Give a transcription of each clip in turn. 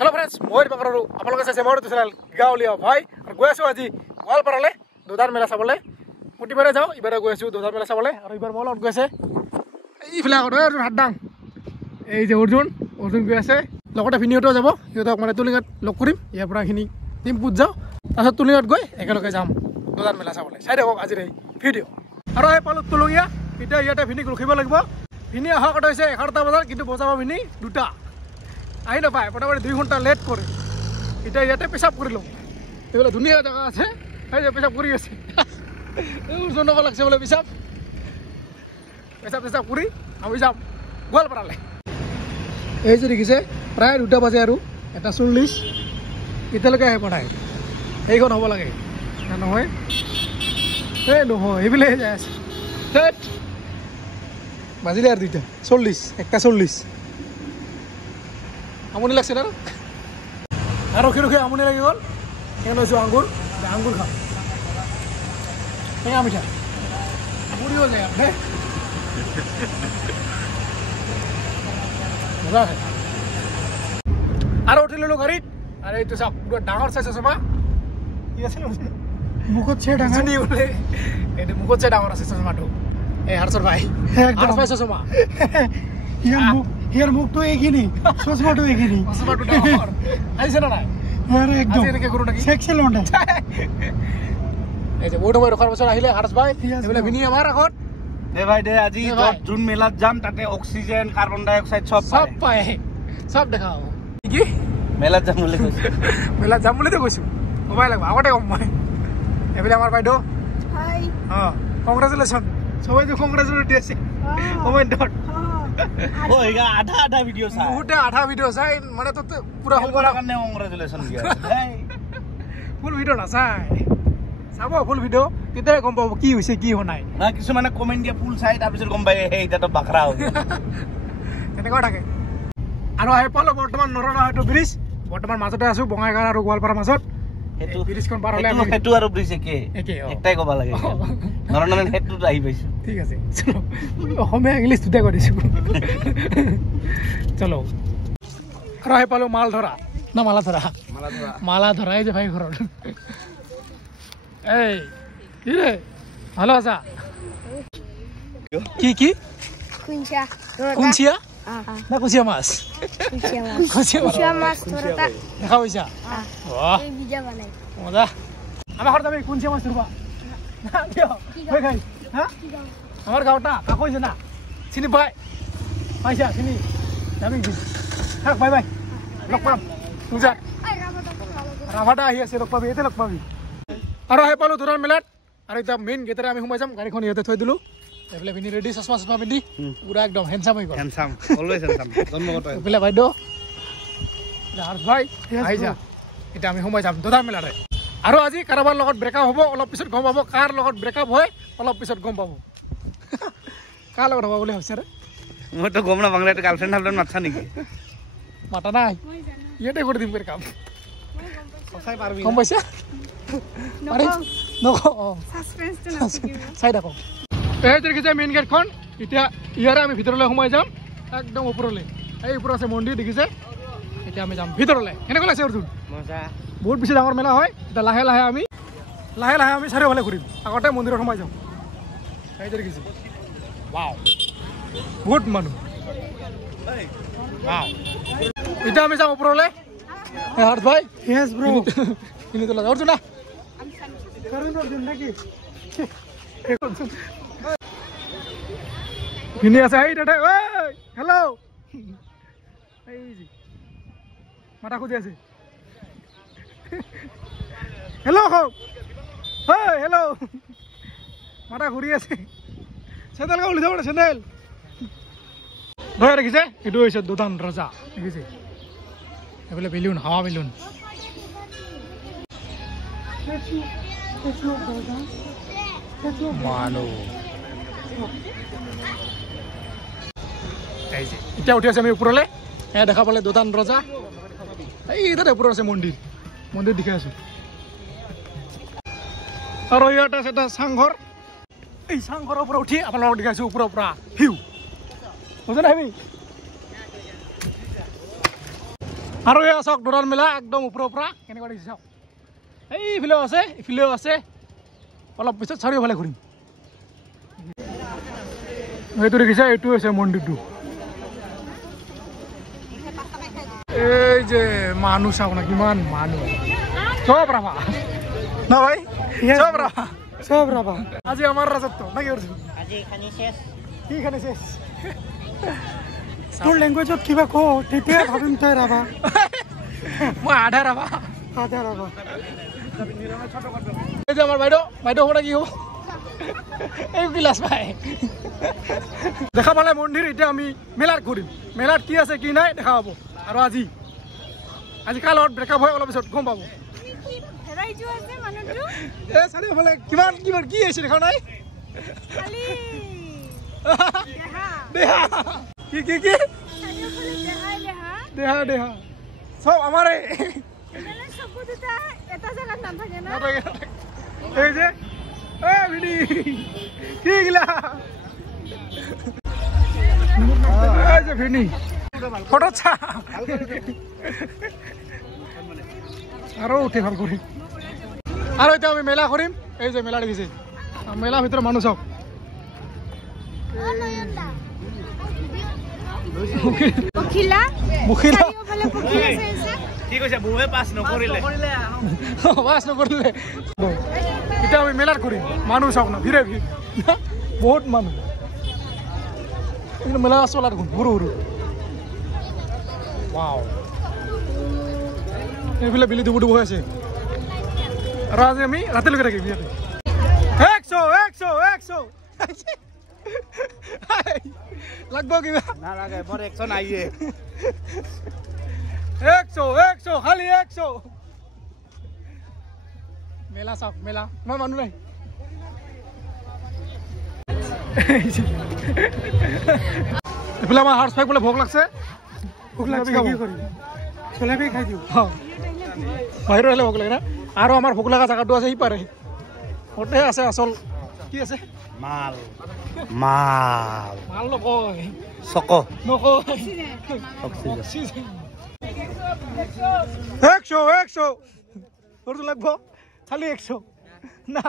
Hello friends মই বাকৰো আপোনালোকে চাইছে মোৰ চেনেল গাঁৱলীয়া ভাই আৰু গৈ আছো আজি গোৱালপাৰালে দুধাৰ মেলা চাবলৈ প্ৰতিবাৰে যাওঁ ইবাৰে গৈ আছো দুধাৰ মেলা চাবলৈ আৰু ইবাৰ মোৰ লগত গৈ আছে এইফালে আগত অৰ্জুন হাতদাং এই যে অৰ্জুন গৈ আছে লগতে ভিনিহঁতেও যাব সিহঁতক মানে তুলিঙাত লগ কৰিম ইয়াৰ পৰা এইখিনি টিম্পুত যাওঁ তাৰপিছত তুলিঙাত গৈ একেলগে যাম দুধাৰ মেলা চাবলৈ চাই থাকক আজিৰ এই ভিডিঅ' আৰু এই পালোঁ তুলঙীয়া এতিয়া ইয়াতে ভিনিক ৰখিব লাগিব ভিনি অহা কথা হৈছে 11টা বজাত কিন্তু বজাব ভিনি 2টা আহি নাপায় মোটামুটি 2 ঘণ্টা লেট কৰে এতিয়া ইয়াতে পেচাব কৰি লওঁ এইবিলাক ধুনীয়া জেগা আছে সেই যে পেচাব কৰি আছে জনক লাগছে বোলে পেচাব কৰি আমি যাম গোৱালপাৰালৈ এই যে দেখিছে প্ৰায় 2টা বাজে আৰু 1:40 এতিয়ালৈকে আহি পঠায় সেইখন হ'ব লাগে নহয় এই নহয় সেইফালে যাই আছে বাজিলে আৰু 2টা 40 1:40 আমনি লাগছে না আর রখি আমনি লাগি গল এখানে লৈছো আঙ্গুর খাও টেঙা মিঠা বুড়িও যায় মজা আছে আর উঠি ললো গাড়ীত আর এইটো সব পুরো ডাঙর সাইজ চশমা কি আছে মুখত ছে ডাঙৰ নি বলে এইটো মুখত ছে ডাঙৰ আছে চশমাটো এই হৰসৰ ভাই হৰসৰ ভাই চশমা ইয়াৰ মুখটো এখিনি চশমাটো এখিনি চশমাটো ডাঙৰ আইছে না নাই আৰে একদম আজি এনেকে কৰো নাকি সেক্সি লন্ডন এই যে ওটো মই ৰখাৰ বছৰ আহিলে হৰস ভাই এবেলে ভিনি আমাৰ আগত দে ভাই দে আজি জুন মেলাত যাম তাতে অক্সিজেন কাৰ্বন ডাই অক্সাইড সব পায় সব দেখাও কি মেলাত যাম বুলি কৈছো মেলাত যাম বুলি তো কৈছো মোবাইল লাগব আগতে কম মই এবেলে আমাৰ বাইদেউ হাই কংগ্ৰেচুলেশ্যন সবাই তো কংগ্ৰেচুলেট দিছে কমেন্ট होएगा आधा वीडियो सा बहुते आधा वीडियो साइ माने तो पूरा हम करा करने कांग्रेचुलेशन दिया ফুল ভিডিও না চাই চাব ফুল ভিডিও কিতে গম পাব কি হৈছে কি হনাই না কিছু মানে কমেন্ট দিয়া ফুল চাই তাৰ পিছত গম পাই হে এটা তো বাখৰা হৈ তেনেকুৱা থাকে আৰু আহে পালো বৰ্তমান নৰনা হয়তো ব্ৰিজ বৰ্তমান মাজতে আছো বঙাইগাঁও আৰু গোৱালপাৰা মাজত হেতু ব্ৰিজখন পাৰ হলে আমি হেতু আৰু ব্ৰিজ একে একটাই কবা লাগে নৰনা হেতু আহি পাইছো ঠিক আছে চলো অসমীয়া ইংলিশ দুটা কৰিছো চলো আৰু আহে পালো মাল ধৰা না মালা ধৰা এই যে ভাই ঘৰৰ এই কি রে ভালো আছা কি কুঞ্চিয়া না কুচিয়া মাছ ধরতা দেখা পাইছা এই ভিজা বানাই মজা আমার ঘর যাবি কুঞ্চিয়া মাছ ধরবা না কিয় কই খাই হ্যাঁ আমার গাঁওটা কাকো হইছে না চিনি পাইছা চিনি যাবি থাক বাই বাই লগ পাম তুজা রাভাটা আহি আছে লগ পাবি এতে লগ পাবি আৰু আহি পালো ধৰাৰ মেলাত আৰু এতিয়া মেইন গেটেৰে আমি সোমাই যাম গাড়ীখন ইয়াতে থৈ দিলো এফালে পিনি ৰেডি চশমা পিন্ধি পুৰা একদম হেণ্ডসাম হৈ গ'ল হেণ্ডসাম অলৱেজ হেণ্ডসাম জন্মগত এফালে বাইদেউ হৰ্ষ ভাই আহি যা এতিয়া আমি সোমাই যাম ধৰাৰ মেলাৰে আৰু আজি কাৰোবাৰ লগত ব্ৰেকআপ হ'ব অলপ পিছত গম পাব কাৰ লগত ব্ৰেকআপ হয় অলপ পিছত গম পাব কাৰ লগত হ'ব বুলি ভাবিছে ৰে মই তো গম না বাংলাত গাৰ্লফ্ৰেণ্ড হালদন মাথা নেকি মাতা নাই ইয়াতে কৰি দিম ব্ৰেকআপ সঁচাই পাৰবি গম পাইছা আরে নকো সাসপেন্স তো না চাই দেখো এই দেখিছে মেইন গেটখন এতিয়া ইয়াৰে আমি ভিতৰলৈ সোমাই যাম একদম ওপৰলৈ এই ওপৰ আছে মন্দিৰ দেখিছে এতিয়া আমি যাম ভিতৰলৈ কেনেকৈ লাগছে অৰ্জুন মজা বহুত বেছি ডাঙৰ মেলা হয় এতিয়া লাহে লাহে আমি চাৰিওফালে ঘূৰিম আগতে মন্দিৰত সোমাই যাম এই দেখিছে ৱাও বহুত মানুহ ৱাও এতিয়া আমি যাম ওপৰলৈ হৰ্ষ ভাই ইয়েস ব্রো ইনি তো অর্জুন না কারণ অর্জুন নাকি ইনি আছে এই দাদা ওই হ্যালো এই জি মাথা খুঁজে আছে হ্যালো ওই হ্যালো মাথা ঘুরি আছে স্যান্ডেল কাউলি যাবো স্যান্ডেল ধরে রেখেছে এটু হয়েছে দুধান রাজা দেখেছে এগুলো বেলুন হাওয়া বেলুন মানো এতিয়া উঠি আছে আমি ওপৰলৈ দেখা পালে দুধান ৰজা এই তাতে ওপৰত আছে মন্দিৰ দেখি আছো আৰু ইয়াত আছে এটা চাংঘৰ এই চাংঘৰৰ ওপৰত উঠি আপোনালোকক দেখাইছো ওপৰৰ পৰা ভিউ বুজা নাই আৰু এই চাওক দোৰাৰ মেলা একদম ওপৰৰ পৰা কেনেকুৱা দেখিছে চাওক এইফালেও আছে অলপ পিছত চাৰিওফালে ঘূৰিম এইটো দেখিছে এইটো হৈছে মন্দিৰটো এই যে মানুহ চাওক না কিমান মানুহ চব ৰাভা না ভাই সব রাভা আজি আমার রাজত্ব না কি করছিস আজি খানি শেষ কি খানি শেষ তোর ল্যাঙ্গুয়েজত কিবা কো তেতিয়া ভাবিম তই রাভা মই আধা রাভা এই যে আমার বাইদেউ হওয়া কি হব এই ক্লাস ভাই দেখা পালে মন্দির এটা আমি মেলাত ঘুরিম মেলাত কি আছে কি নাই দেখা পাবো আর আজি কালত ব্রেকআপ হয় অলপ পিছত গম পাবো হেৰাইছো আছে মানুহটো এ চাৰিওফালে কিমান কি আছে দেখা নাই খালি দেহা কি চাৰিওফালে দেহা সব আমারে এনে সব দুটা এটা জায়গাত নাথাকে না এই যে এ ভিডি কি গিলা এই যে ভিডি ফটো ছা আরো উঠে ভাল করি আর এটা আমি মেলা করিম এই যে মেলা দেখিছে মেলা ভিতরে মানুষ সব পখিলা চাৰিওফালে পখিলা আছে কি কৈছে বুহে পাছ নকৰিলে এটা আমি মেলাত করিম মানুষ সব না ভিড়ে বহুত মানুষ মেলা চলার হুরু ওয়াও এইফালে বিলি ডুবু হৈ আছে আৰু আজি আমি ৰাতিলৈকে থাকিম ইয়াতে 100 লাগব কিবা নালাগে মোৰ একশন আইয়ে 100 খালি 100 মেলা চাওক মেলা মই মানুহ নাই এইফালে আমাৰ হাৰ্চ ফাইক বোলে ভোক লাগছে কি কৰি চলাবি খাই দিও বাহিৰ আহিলে ভোক লাগে না আৰু আমাৰ ভোক লগা জাগাটো আছে সিপাৰে ওতে আছে আসল কি আছে মাল নকয় চক অক্সিজেন 100 তোৰটো লাগব খালি 100 না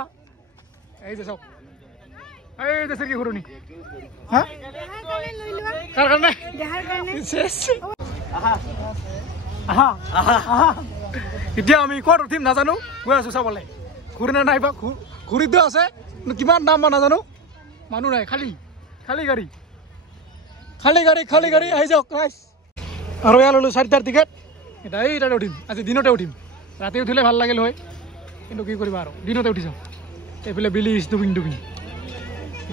এই যে চব এই যে চিৰকি ঘুৰণি হা কাৰ কাৰণে এতিয়া আমি ক'ত উঠিম নাজানো গৈ আছো চাবলৈ ঘূৰি নে নাইবা ঘূৰিতো আছে কিমান দাম বা নাজানো মানুহ নাই খালী গাড়ী আহি যাওক আৰু এয়া ল'লোঁ 4টাৰ টিকেট এটা এইটাতে উঠিম আজি দিনতে উঠিম ৰাতি উঠিলে ভাল লাগিল হয় কিন্তু কি কৰিবা আৰু দিনতে উঠি যাওঁ এইফালে বিলিজ ডুবিং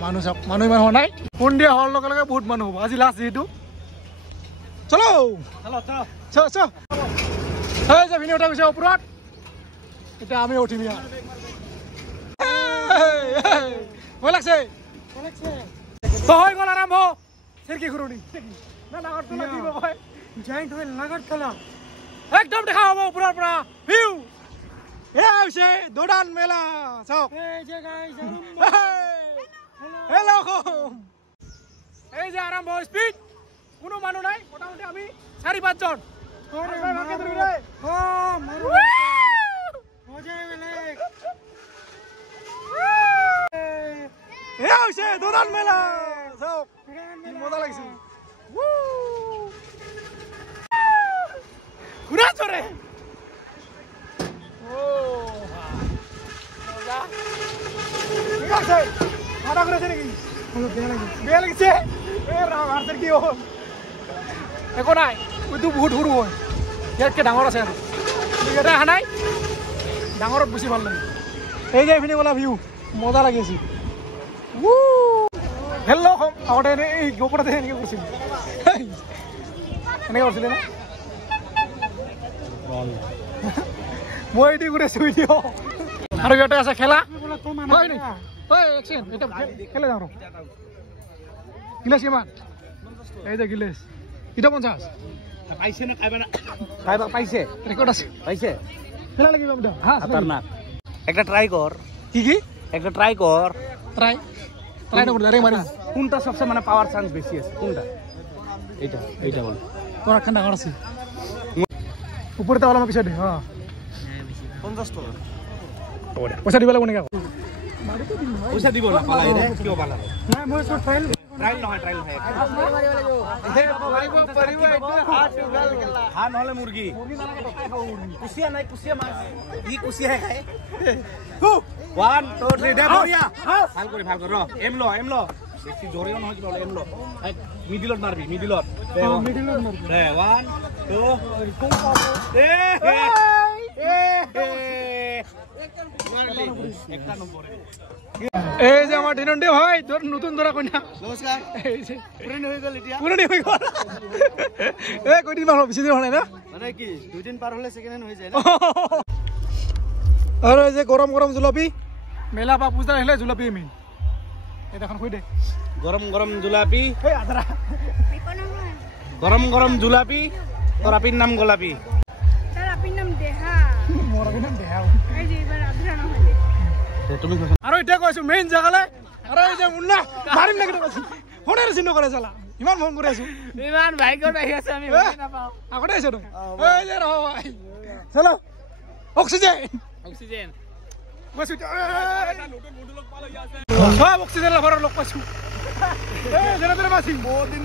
মানুহ চাওক মানুহ ইমান হোৱা নাই সন্ধিয়া হোৱাৰ লগে লগে বহুত মানুহ হ'ব আজি লাষ্ট যিহেতু চলো এই যে ভিনি উঠা গৈছে ওপৰত এতিয়া আমি উঠিম ইয়াত ভয় লাগছে তো হৈ গ'ল আৰম্ভ চিৰকি ঘূৰণি না ডাঙৰ তোলা কি কয় জয়েন্ট হইল নাগৰ তলা একদম দেখা হ'ব ওপৰৰ পৰা ভিউ এয়া হৈছে দোদান মেলা চাওক এই যে গাইস হেল্ল' এই যে আৰম্ভ স্পীড কোনো মানুহ নাই মোটামুটি আমি 4-5 জন এয়া হৈছে দোদান মেলা চাওক মজা লাগিছে ঘূৰা চৰে বেয়া লাগিছে কি হ'ল একো নাই এইটো বহুত সৰু হয় ইয়াতকৈ ডাঙৰ আছে আৰু এটা অহা নাই ডাঙৰত বেছি ভাল লাগে এই যে এইখিনি বোলা ভিউ মজা লাগি আছে হেল্ল' কম আগতে এনেই এই গোপৰতে এনেকৈ কৰিছিল এনেকৈ কৰিছিলে না মই এটি ঘূৰি আছো ভিডিঅ' আৰু ইয়াতে আছে খেলা হয় নি খেলে যাওঁ গিলাচ কিমান এই যে গিলাচ এটা 50 পাইছে নে খাইবা না পাইছে রেকর্ড আছে পাইছে খেলা লাগিব বেটা হ্যাঁ খতরনাক একটা ট্রাই কর কি একটা ট্রাই কর ট্রাই না করে ডাইরেক্ট মারি কোনটা সবচেয়ে মানে পাওয়ার চান্স বেশি আছে কোনটা এইটা বল তোর একটা ডাঙর আছে ওপৰতে অলপ পিছত দে 50 টকা হ'ব দে পইচা দিব লাগিব নেকি আকৌ পইচা দিব না পালাই দে কিয় পালাই নাই মই সব ট্রায়াল নহয় হাঁ নহলে মুৰ্গী কুচিয়া নাই কুচিয়া মাছ ই কুচিয়া খায় 1 2 3 দে বঢ়িয়া ভাল কৰি ৰ এম ল বেছি জোৰেও নহয় কিবা এম ল মিডিলত মাৰবি মিডিলত দে 1 2 একটা নম্বৰে এই যে আমাৰ দিনন্দে ভাই তোৰ নতুন ধৰা কইনা নমস্কাৰ পুৰণি হৈ গ'ল এতিয়া পুৰণি হৈ গ'ল এই কই দিন মান বেছি দিন হলে না মানে কি 2 দিন পাৰ হলে সেকেন্ড হ্যান্ড হৈ যায় না আৰু এই যে গৰম গৰম জুলপি মেলা বা পূজা আহিলে জুলপি মেইন এটা এখন কই দে গৰম গৰম জুলাপি এই আদৰা গৰম গৰম জুলাপি তোৰ আপিৰ নাম গোলাপি তাৰ আপিৰ নাম দেহা মোৰ বিনা দেহাও এই যে এবাৰ আদৰা নহলে তুমি আৰু এটা কৈছো মেইন জাগালে আৰু এই যে মুন্না মাৰিম লাগি কৈছো ফোনেৰে চিনো কৰে চালা ইমান ফোন কৰি আছো ইমান ভাগ্যত আহি আছে আমি বুজি নাপাও আগতে আছো তই এই যে ৰহ ভাই চলো অক্সিজেন গৈছো সব অক্সিজেন লাভাৰৰ লগ পাইছো এই যেনে মাছি বহুত দিন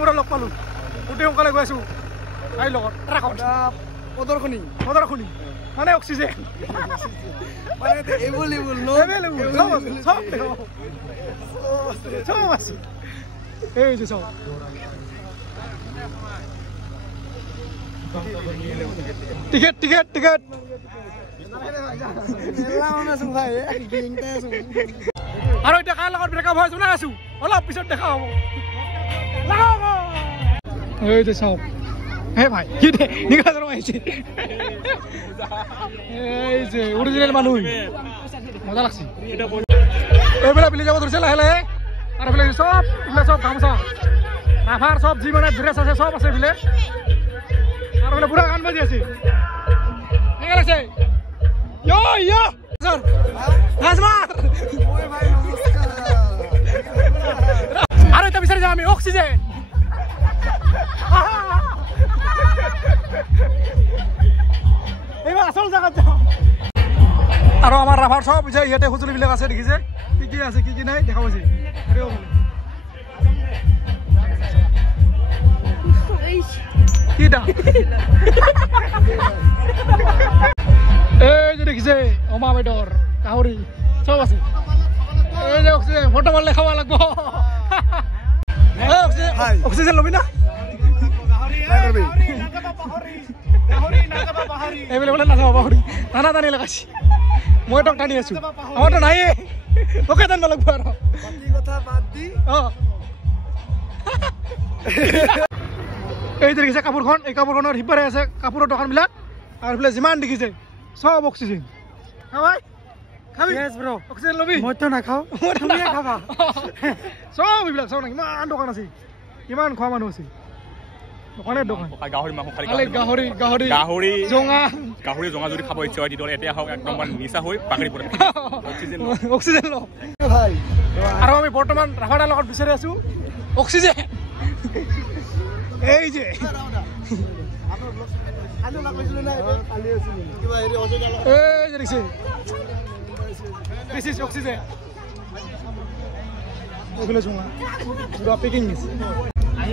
মূৰত লগ পালো উঠি সোনকালে গৈ আছো তাইৰ লগত ট্ৰাকত প্ৰদৰ্শনী মানে অক্সিজেন মানে এভেইলেবল নো সব আছে এই যে সব টিকেট আৰু এতিয়া কাৰ লগত ব্ৰেকআপ হয় জনাই আছো অলপ পিছত দেখা হ'ব এই যে সব হে ভাই কি দে নিকাজ ৰমাইছে এই যে অৰিজিনেল মানুহ মজা লাগছে এইবিলাক বিলি যাব ধৰিছে লাহে লাহে আৰু এইবিলাক সব গামোচা ৰাভাৰ সব যি মানে ড্ৰেছ আছে সব আছে এইবিলাক আৰু এইবিলাক পুৰা গান বাজি আছে কেনেকৈ লাগছে ইয় স্যাৰ নাজমাৰ আৰু এটা বিচাৰি যাম আমি অক্সিজেন এইবাৰ আসল জায়গা যাওঁ আৰু আমাৰ ৰাভাৰ সব যে ইয়াতে সঁজুলিবিলাক আছে দেখিছে কি আছে কি নাই দেখা পাইছে কিটা এই যে দেখিছে অমা বেদৰ কাহৰি সব আছে এই যে অক্সিজেন ফটো মাৰলে খাওয়া লাগবো অক্সিজেন লবি না এইবিলাক বোলে নাযাব পাহৰি টানা টানি লগাইছি মই তোক টানি আছো আমাৰতো নাইয়ে তোকে টানিব লাগব আৰু এই যে দেখিছে কাপোৰখন এই কাপোৰখনৰ সিপাৰে আছে কাপোৰৰ দোকানবিলাক আৰু এইফালে যিমান দেখিছে সব অক্সিজেন খাবাই খাবি ইয়েস ব্রো অক্সিজেন লবি মই তো না খাও তুমিয়ে খাবা সব এইবিলাক সব না ইমান দোকান আছে ইমান খোৱা মানুহ আছে দোকানেৰ দোকান গাহৰি মাংস খালি গাহৰি জঙা যদি খাব ইচ্ছা হয় তেতিয়াহ'লে এতিয়া হওক একদম নিচা হৈ পাকৰি পৰে অক্সিজেন ল ভাই আৰু আমি বৰ্তমান ৰাভাডাৰ লগত বিচাৰি আছো অক্সিজেন এই যে This is oxygen.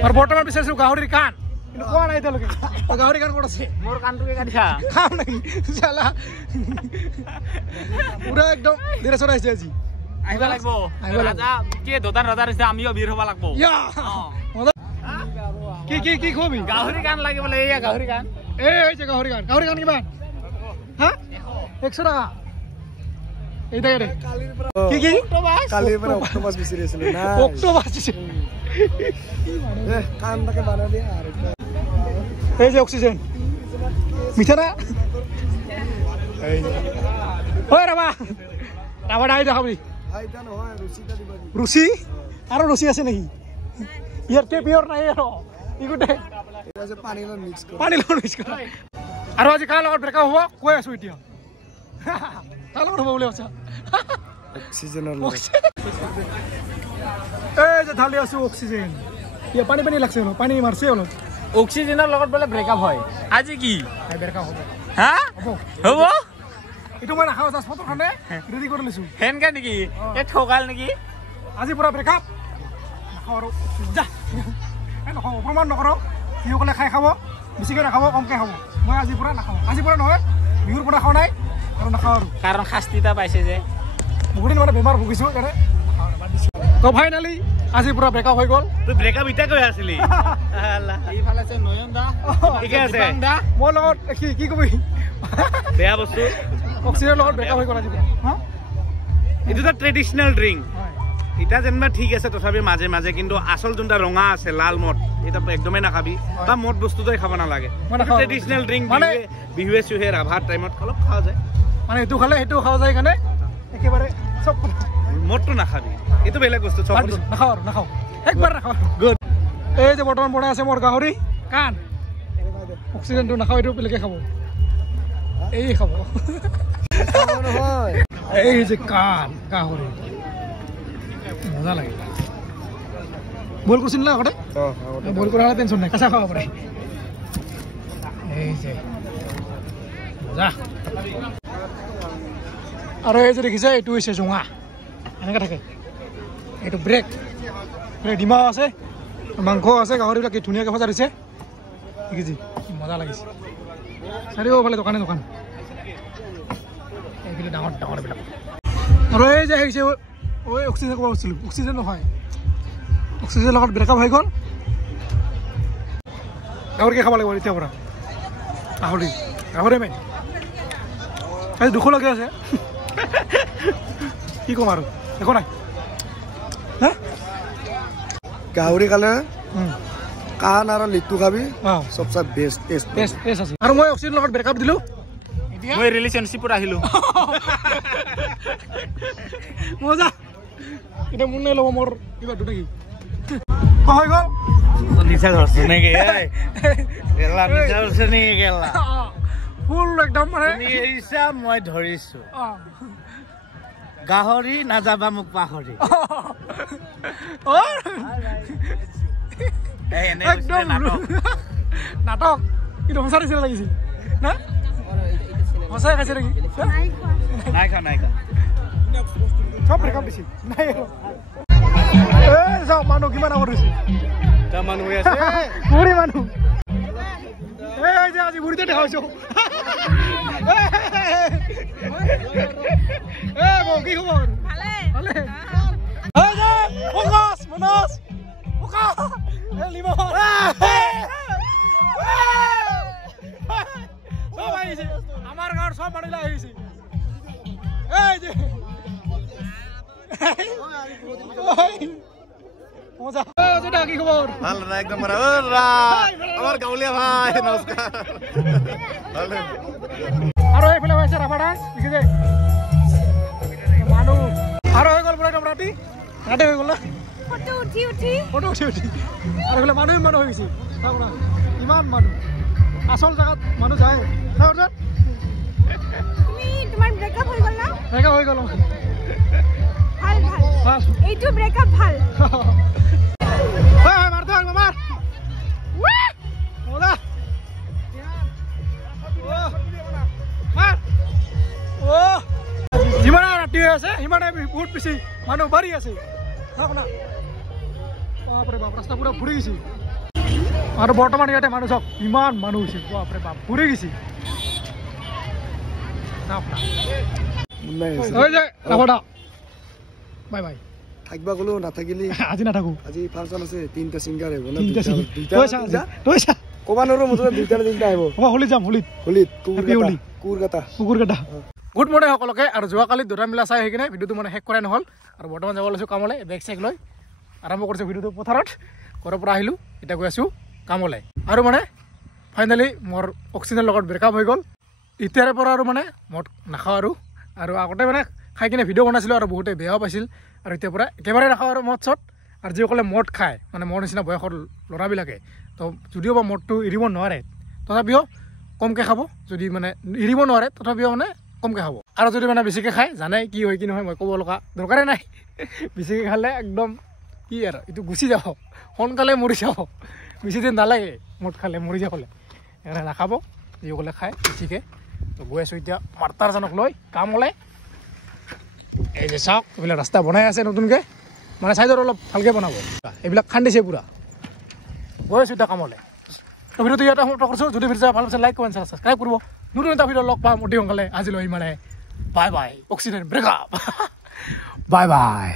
আৰু বৰ্তমান বিচাৰিছো গাহৰিৰ কাণ কিন্তু কোৱা নাই তেওঁলোকে গাহৰি কাণ ক'ত আছে মোৰ কাণটোকে কাটিছা খাম নেকি চালা পুৰা একদম ধীৰে চৰাইছে আজি আহিব লাগিব ৰাজা কি দোতান ৰাজা আছে আমিও বীৰ হ'ব লাগিব কি খবি গাহৰি কাণ লাগিব বোলে এয়া গাহৰি কাণ এই যে গাহৰি কাণ কিমান হা 100 টাকা এই দেখে কি কালিৰ পৰা অক্টোপাস বিচাৰি আছিল না অক্টোপাস কানটাকে বানা দিয়া আৰু এই যে অক্সিজেন মিঠা না এই ওই ৰাবা ডাই দেখাবি হাইটা নহয় ৰুচিটা দিবা ৰুচি আৰু ৰুচি আছে নেকি ইয়াতে পিয়ৰ নাই আৰু ইগুতে এটা যে পানী লগত মিক্স কৰা আৰু আজি কাৰ লগত ব্ৰেকআপ হ'ব কৈ আছো এতিয়া কাৰ লগত হ'ব বুলি আছা অক্সিজেনৰ এই যে ঢালি আছো অক্সিজেন ইয়া পানী লাগছে ন পানী মারছে অলপ অক্সিজেনৰ লগত বোলে ব্ৰেকআপ হয় আজি কি ব্ৰেকআপ হ'ব হা হ'ব এইটো মই নাখাওঁ জাষ্ট ফটো খানে ৰেডি কৰি লৈছোঁ হেনকা নেকি এই ঠগাল নেকি আজি পুৰা ব্ৰেকআপ নাখাওঁ আৰু যা এই নাখাওঁ অপমান নকৰোঁ যিসকলে খাই খাব বেছিকৈ নাখাব কমকৈ খাব মই আজিৰ পৰা নাখাওঁ আজিৰ পৰা নহয় বিহুৰ পৰা খোৱা নাই আৰু নাখাওঁ আৰু কাৰণ শাস্তি এটা পাইছে যে বহুত দিন মানে বেমাৰ ভুগিছোঁ সেইকাৰণে তো ফাইনেলি আজিৰ পৰা ব্ৰেকআপ হৈ গ'ল তুই ব্ৰেকআপ ইটা কৈ আছিলি এইফালে আছে নয়ন দা ঠিকে আছে মোৰ লগত কি কবি বেয়া বস্তু অক্সিজেনৰ লগত ব্ৰেকআপ হৈ গ'ল আজি হা এইটো এটা ট্ৰেডিশ্যনেল ড্ৰিংক এটা যেনিবা ঠিক আছে তথাপি মাজে মাজে কিন্তু আচল যোনটা ৰঙা আছে লাল মদ এটা একদমেই নাখাবি বা মদ বস্তুটোৱে খাব নালাগে ট্ৰেডিশ্যনেল ড্ৰিংক মানে বিহুৱে চুহে ৰাভাৰ টাইমত অলপ খোৱা যায় মানে এইটো খালে সেইটো খাৱা যায় কাৰণে একেবাৰে চব মদটো নাখাবি এইটো বেলেগ বস্তু চব নাখাওঁ আৰু নাখাওঁ একবাৰ নাখাওঁ গুড এই যে বৰ্তমান বনাই আছে মোৰ গাহৰি কাণ অক্সিজেনটো নাখাওঁ এইটো বেলেগে খাব এই খাব এই যে কাণ গাহৰি মজা লাগে বইল কৰিছিল না আগতে বইল কৰা হ'লে টেনশ্যন নাই কেঁচা খাব পাৰে এই যে মজা আৰু এই যে দেখিছে এইটো হৈছে জোঙা এনেকৈ থাকে এইটো ব্ৰেক ডিমা আছে মাংস আছে গাহৰিবিলাক কি ধুনীয়াকৈ সজা দিছে দেখিছে কি মজা লাগিছে চাৰিওফালে দোকানে দোকান এইবিলাক ডাঙৰ ডাঙৰবিলাক আৰু এই যে আহিছে ঐ অক্সিজেন ক'ব কৈছিলোঁ অক্সিজেন নহয় অক্সিজেনৰ লগত ব্ৰেকআপ হৈ গ'ল গাহৰিকে খাব লাগিব এতিয়াৰ পৰা গাহৰি মেইন আজি দুখ লাগি আছে কি ক'ম আৰু একো নাই গাহৰি খালে কাণ আৰু লিটু খাবি চবচে বেষ্ট টেষ্ট আছে আৰু মই অক্সিজেনৰ লগত ব্ৰেকআপ দিলোঁ মই ৰিলেশ্যনশ্বিপত আহিলোঁ মজা এতিয়া মোৰ নাই ল'ব মোৰ কিবা দুটা কি হৈ গ'ল নিচা ধৰছে নেকি গেলা নিচা ধৰছে নেকি গেলা ফুল একদম মানে এৰিছা মই ধৰিছোঁ গাহৰি নাযাবা মোক পাহৰি একদম নাটক কিন্তু সঁচা নিচিনা লাগিছিল না সঁচাই খাইছে নেকি নাই খোৱা চব ব্ৰেকআপ দিছিল নাই চাওক মানুহ কিমান আগত হৈছে মানুহ হৈ আছে বুঢ়ী মানুহ এই যে আজি বুঢ়ীতে দেখাইছো কি খবৰ ভালে মনজ চব আহিছে আমাৰ গাঁৱৰ চব মানুহ আহিছে এই যে কি খবৰ ভাল একদম আমাৰ গাঁৱলীয়া ভাই নমস্কাৰ আৰু এইফালে হৈছে ৰাভা ডান্স দেখিছে মানুহ আৰু হৈ গ'ল বোলে একদম ৰাতি হৈ গ'ল না ফটো উঠি আৰু এইফালে মানুহ ইমান হৈ গৈছে ইমান মানুহ আচল জেগাত মানুহ যায় তুমি তোমাৰ ব্ৰেকআপ হৈ গ'ল না ব্ৰেকআপ হৈ গ'ল ভাল এইটো ব্ৰেকআপ ভাল যিমানে ৰাতি হৈ আছে সিমানে বহুত বেছি মানুহ বাঢ়ি আছে বাপৰে বাপ ৰাস্তা পুৰা ফুৰি গৈছে আৰু বৰ্তমান ইয়াতে মানুহ চাওক ইমান মানুহ হৈছে বাপৰে বাপ ফুৰি গৈছে বাই বাই থাকিবা গ'লো নাথাকিলি আজি নাথাকো আজি ফাংচন আছে 3টা ছিংগাৰ আহিব ক'বা নোৱাৰো মুঠতে 2টা নে 3টা আহিব হোলীত যাম হোলীত কুকুৰকাটা গুড মৰ্ণিং সকলোকে আৰু যোৱাকালি দুটা মিলা চাই আহি কিনে ভিডিঅ'টো মানে শেষ কৰাই নহ'ল আৰু বৰ্তমান যাব লৈছোঁ কামলৈ বেগ চেগ লৈ আৰম্ভ কৰিছোঁ ভিডিঅ'টো পথাৰত ঘৰৰ পৰা আহিলোঁ এতিয়া গৈ আছোঁ কামলৈ আৰু মানে ফাইনেলি মোৰ অক্সিজেনৰ লগত ব্ৰেকআপ হৈ গ'ল এতিয়াৰে পৰা আৰু মানে মদ নাখাওঁ আৰু আগতে মানে খাই কিনে ভিডিঅ' বনাইছিলোঁ আৰু বহুতে বেয়াও পাইছিল আৰু এতিয়াৰ পৰা একেবাৰে নাখাওঁ আৰু মদ চদ আৰু যিসকলে মদ খায় মানে মোৰ নিচিনা বয়সৰ ল'ৰাবিলাকে তো যদিও বা মদটো এৰিব নোৱাৰে তথাপিও কমকৈ খাব যদি মানে এৰিব নোৱাৰে তথাপিও মানে কমকৈ খাব আৰু যদি মানে বেছিকৈ খায় জানে কি হয় কি নহয় মই ক'ব লগা দৰকাৰে নাই বেছিকৈ খালে একদম কি আৰু এইটো গুচি যাব সোনকালে মৰি যাব বেছি দিন নালাগে মুঠ খালে মৰি যাবলৈ সেইকাৰণে নাখাব যিসকলে খায় বেছিকৈ তো গৈ আছোঁ এতিয়া মাৰ্তাৰজনক লৈ কাম ওলাই এই যে চাওক এইবিলাক ৰাস্তা বনাই আছে নতুনকৈ মানে চাইডত অলপ ভালকৈ বনাব এইবিলাক খান্দিছে পূৰা গৈ আছোঁ এতিয়া কামলৈ তো ভিডিঅ'টো ইয়াতে সমাপ্ত কৰিছোঁ যদি ভিডিঅ' ভাল পাইছে লাইক কমেণ্ট ছাবস্ক্ৰাইব কৰিব নতুন এটা ভিডিঅ' লগ পাম অতি সোনকালে আজিলৈ মানে bye bye oxidant breakup bye bye